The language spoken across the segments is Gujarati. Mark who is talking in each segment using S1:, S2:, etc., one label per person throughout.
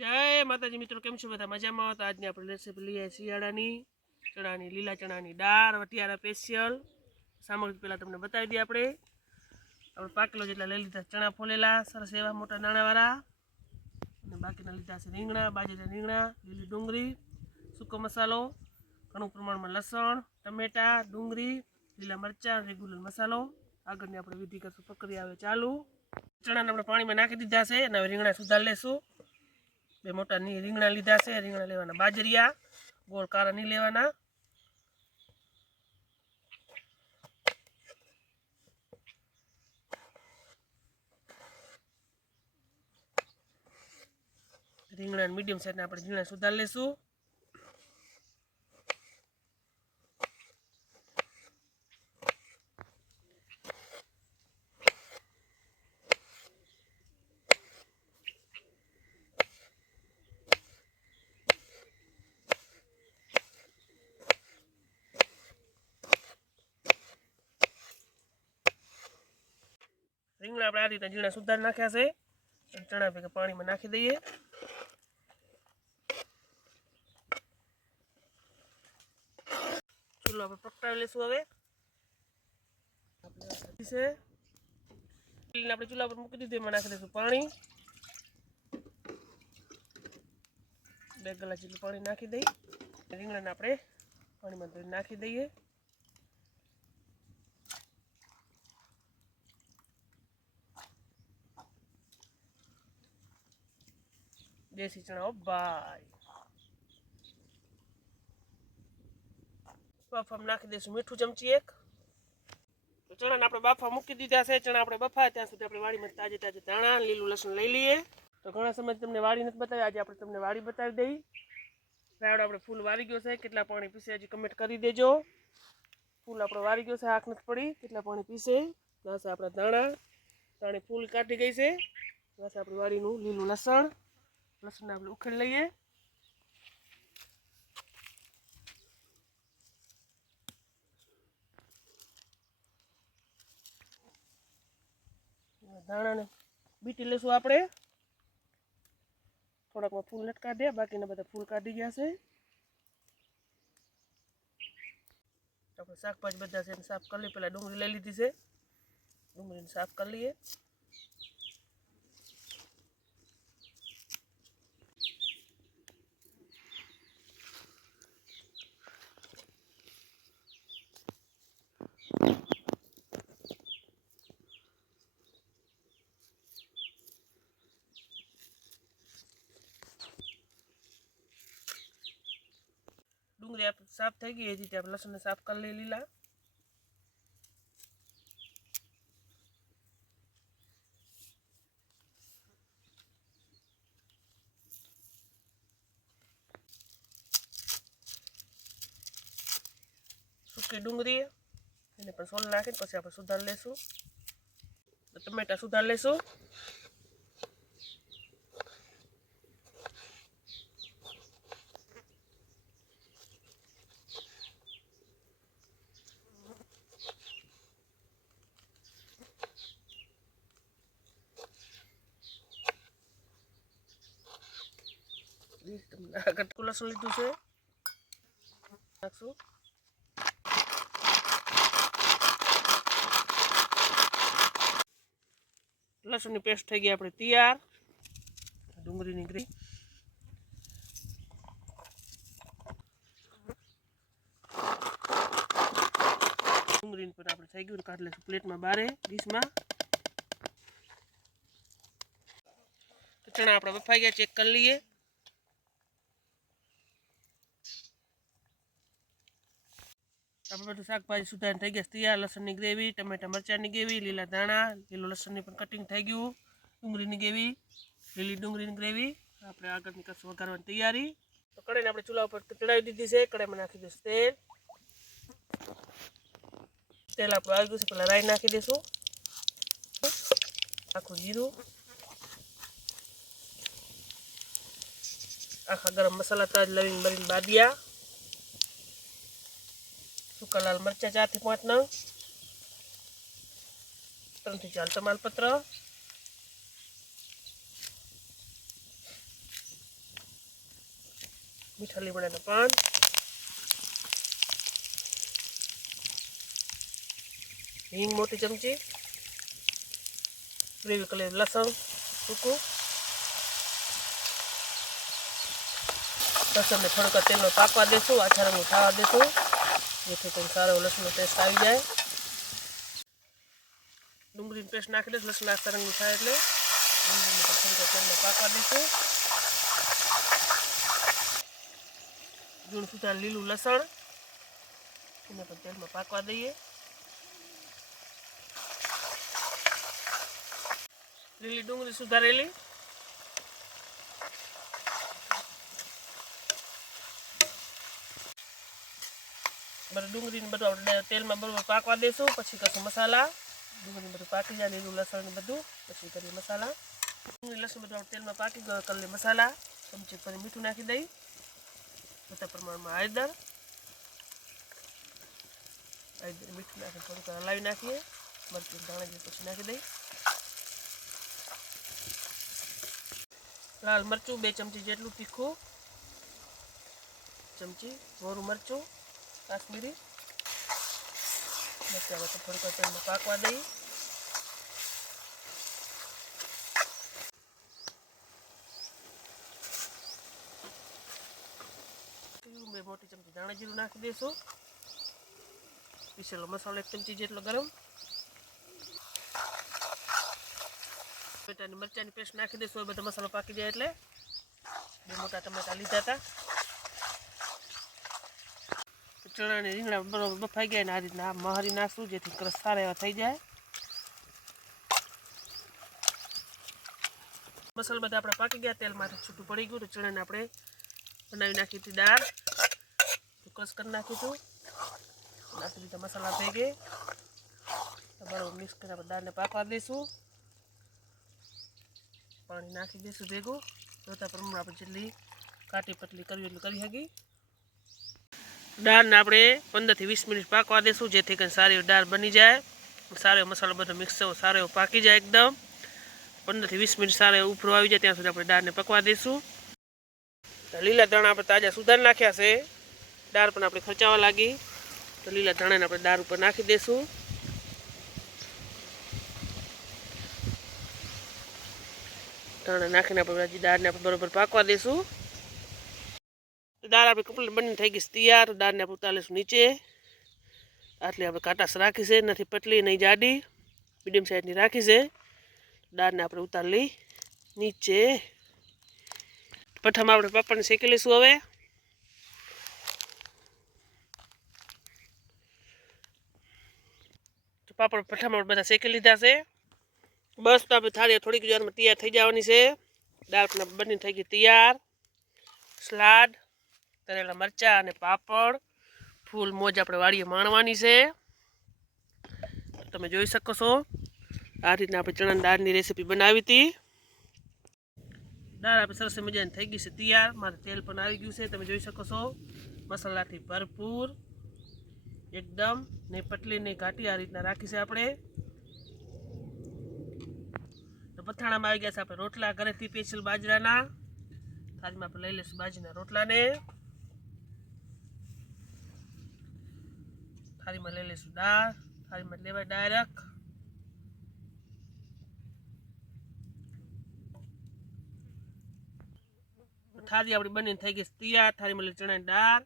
S1: જય માતાજી મિત્રો, કેમ છો બધા? મજામાં તો આજની આપણે રેસીપી લઈએ શિયાળાની. ચણાની લીલા ચણાની દાળ, વટિયારા સ્પેશિયલ સામગ્રી પહેલાં તમને બતાવી દઈએ આપણે. આપણે પાકેલો જેટલા લઈ લીધા ચણા ફોલેલા, સરસ એવા મોટા દાણાવાળા અને બાકીના લીધા છે રીંગણા, બાજરીના રીંગણા, લીલી ડુંગળી, સૂકો મસાલો, ઘણું પ્રમાણમાં લસણ, ટમેટા, ડુંગળી, લીલા મરચાં, રેગ્યુલર મસાલો. આગળની આપણે વિધિ કરશું પ્રક્રિયા આવે ચાલુ. ચણાને આપણે પાણીમાં નાખી દીધા છે અને હવે રીંગણા સુધાર લેશું. બે મોટા રીંગણા લીધા છે, રીંગણા લેવાના બાજરિયા, ગોળ કારા નહીં લેવાના. રીંગણા મીડિયમ સાઈઝના આપણે રીંગણા સુધાર લેશું. રીંગણા આપણે આ રીતે ઝીણા સુધાર નાખ્યા છે. ચણા ભેગા પાણીમાં નાખી દઈએ. ચૂલો આપણે પ્રગટાવી લઈશું હવે. છે આપણે ચૂલા પર મૂકી દીધું, એમાં નાખી દઈશું પાણી. બે ગલાસ જેટલું પાણી નાખી દઈ રીંગણાને આપણે પાણીમાં નાખી દઈએ. દેશી ચણા ઓ ભાઈ. બાફામાં નાખી દઈશું મીઠું ચમચી એક. તો ચણાને આપણે બાફા મૂકી દીધા છે, ચણા આપણે બફાય, ત્યાં સુધી આપણે વાડીમાં તાજે તાજે ધાણા લીલું લસણ લઈ લઈએ. તો ઘણા સમય તમને વાડી નથી બતાવી, આજે આપણે તમને વાડી બતાવી દઈ. રાયડો આપણે ફૂલ વારી ગયો છે, કેટલા પાણી પીસે હજી કમેન્ટ કરી દેજો. ફૂલ આપણો વારી ગયો છે આંખ નથી પડી, કેટલા પાણી પીસે? નાસે આપણા ધાણા, ધાણી ફૂલ કાઢી ગઈ છે. નાસે આપણી વાડીનું લીલું લસણ. લસણ આપણે ઉખેડ લઈએ ધાણાને બીટી લેશું આપણે થોડાકમાં ફૂલ નથી કાઢ્યા બાકીના બધા ફૂલ કાઢી ગયા છે આપણે શાકભાજી બધા છે એને સાફ કરી લઈએ પહેલાં ડુંગળી લઈ લીધી છે ડુંગળીને સાફ કરી લઈએ ડુંગળી આપણે સાફ થઈ ગઈ એ રીતે આપણે લસણને સાફ કરી લઈએ લીલા. સૂકી ડુંગળી એને પણ સોલ નાખીને પછી આપણે સુધાર લેશું. ટમેટા સુધાર લેશું. કટકું લસણ લીધું છે નાખશું લસણની પેસ્ટ થઈ ગઈ આપણે તૈયાર ડુંગળી નીકળી ડુંગળી પણ આપણે થઈ ગયું કાઢી લઈશું પ્લેટમાં બારે ડીશમાં ચણા આપણે બફાઈ ગયા ચેક કરી લઈએ આપણે બધું શાકભાજી સુધારીને થઈ ગયા. તૈયાર લસણની ગ્રેવી, ટમેટા મરચાંની ગ્રેવી, લીલા ધાણા, લીલું લસણની પણ કટિંગ થઈ ગયું. ડુંગળીની ગ્રેવી, લીલી ડુંગળીની ગ્રેવી. આપણે આગળની કશું વઘારવાની તૈયારી. તો કડાઈને આપણે ચૂલા ઉપર ચડાવી દીધી છે. કડાઈમાં નાખી દઈશું તેલ. તેલ આપણું આવી ગયું છે. પહેલાં રાઈ નાખી દઈશું. આખું જીરું. આખા ગરમ મસાલા તાજ, લવિંગ, મરીને બાદિયા. સૂકા લાલ મરચાં ચારથી પાંચ નંગ. ત્રણથી ચાર તમાલપત્ર. મીઠા લીમડાના પાન. હિંગ મોટી ચમચી. ગ્રેવી કલર લસણ સૂકું લસણને થોડુંક તેલમાં પાકવા દેશું આછા રંગનું ખાવા દેશું. જેથી કોઈ સારો લસણનો ટેસ્ટ આવી જાય ડુંગળીની પેસ્ટ નાખી દઈશું લસણ આછા રંગનું થાય એટલે ડુંગળીને પણ થોડીક તેલમાં પાકવા દઈશું ઝૂણ સુધા લીલું લસણ એને પણ તેલમાં પાકવા દઈએ લીલી ડુંગળી સુધારેલી બધું ડુંગળીને બધું તેલમાં બરોબર પાકવા દઈશું પછી કરશું મસાલા. ડુંગળી બધું પાકી જાય લીલું લસણ બધું, પછી કરીએ મસાલા. ડુંગળી, લસણ બધું તેલમાં પાકી ગયો, કરી મસાલા. ચમચી ફરી મીઠું નાખી દઈ. મોટા પ્રમાણમાં હળદર. હળદર, મીઠું નાખી થોડુંક હલાવી નાખીએ. મરચું ધાણા પછી નાખી દઈ. લાલ મરચું બે ચમચી જેટલું તીખું. ચમચી મોરું મરચું. કાશ્મીરી. મરચાં હવે થોડીક તેલમાં પાકવા દઈએ બે મોટી ચમચી ધાણા જીરું નાખી દઈશું પીસેલો મસાલો એક ચમચી જેટલો ગરમ. ટમેટાની મરચાંની પેસ્ટ નાખી દઈશું બધો મસાલો પાકી જાય એટલે. બે મોટા ટમેટા લીધા હતા. ચણાની રીંગણા બરોબર બફાઈ ગયા ને આ રીતના મહારી નાખશું જેથી ક્રશ સારા એવા થઈ જાય. મસાલા બધા આપણે પાકી ગયા તેલમાંથી છૂટું પડી ગયું, તો ચણાને આપણે બનાવી નાખી હતી દાળ. ક્રશ કરી નાખીશું નાખી દીધા મસાલા ભેગે. બરોબર મિક્સ કરી આપણે દાળને પાકવા દઈશું. પાણી નાખી દઈશું ભેગું. જોતા પ્રમાણે આપણે જેટલી કાટી પતલી કરવી એટલી કરી શકી દાળને આપણે પંદરથી વીસ મિનિટ પાકવા દઈશું જેથી કરીને સારી એવી દાળ બની જાય. સારો મસાલો બધો મિક્સ થયો સારો એવો પાકી જાય એકદમ. પંદરથી વીસ મિનિટ સારો ઉભરો આવી જાય, ત્યાં સુધી આપણે દાળને પકવા દઈશું તો લીલા ધાણા આપણે તાજા સુધાર નાખ્યા છે. દાળ પણ આપણે ખર્ચાવા લાગી. તો લીલા ધાણાને આપણે દાળ ઉપર નાખી દઈશું ધાણા નાખીને આપણે દાળને આપણે બરોબર પાકવા દઈશું દાળ આપણે કમ્પ્લીટ બની થઈ ગઈ તૈયાર. દાળને આપણે ઉતારીશું નીચે. આટલી આપણે કાટાશ રાખી છે. નથી પતલી નહીં જાડી મીડિયમ સાઇઝની રાખી છે. દાળને આપણે ઉતારી નીચે. પઠામાં આપણે પાપડને શેકી લઈશું હવે. પાપડ આપણે બધા શેકી લીધા છે. બસ તો આપણે થાળી થોડીક વારમાં તૈયાર થઈ જવાની છે. દાળ બની થઈ ગઈ તૈયાર. સલાડ. તરેલા મરચાં અને પાપડ. ફૂલ મોજ આપણે વાડીએ માણવાની છે. તમે જોઈ શકો છો. આ રીતના આપણે ચણાની દાળની રેસીપી બનાવી હતી. દાળ આપણે સરસ મજાની થઈ ગઈ છે તૈયાર. મારે તેલ પણ આવી ગયું છે. તમે જોઈ શકો છો. મસાલાથી ભરપૂર. એકદમ. ને પતલી ને ઘાટી આ રીતના રાખી છે આપણે. પથાણામાં આવી ગયા છે આપણે રોટલા. ઘરેથી સ્પેશિયલ બાજરાના. થાળીમાં આપણે લઈ લઈશું બાજરીના રોટલાને. થાળીમાં લઈ લઈશું દાળ થાળીમાં લેવાય ડાયરેક્ટ થાળી આપણી બનીને થઈ ગઈ તૈયાર થાળીમાં લઈ ચણાની દાળ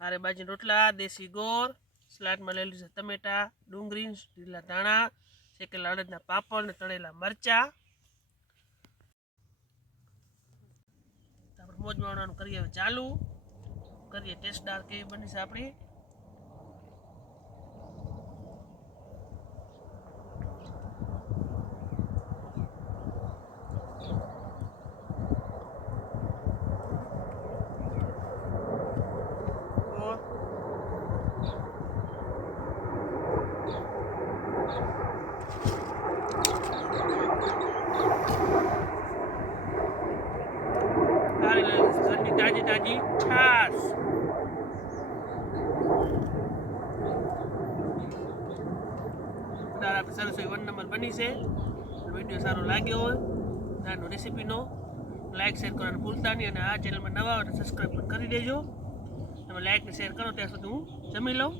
S1: આરે બાજરી રોટલા દેશી ગોળ સલાડમાં લઈ લીધું ટમેટા ડુંગળી લીલા ધાણા શેકેલા અડદના પાપડ ને તળેલા મરચાં આપણે મોજ માણવાનું કરીએ ચાલુ કરીએ ટેસ્ટ દાળ કેવી બની છે આપણી તો સારી લાગે છે. ઘરની તાજી તાજી છાશ એવી વન નંબર બની છે. વીડિયો સારો લાગ્યો હોય દાળનો રેસીપીનો લાઇક શેર કરવાનું ભૂલતા નહીં અને આ ચેનલમાં નવા હોય તો સબસ્ક્રાઈબ પણ કરી દેજો. તમે લાઇક શેર કરો, ત્યાં સુધી હું જમી લઉં.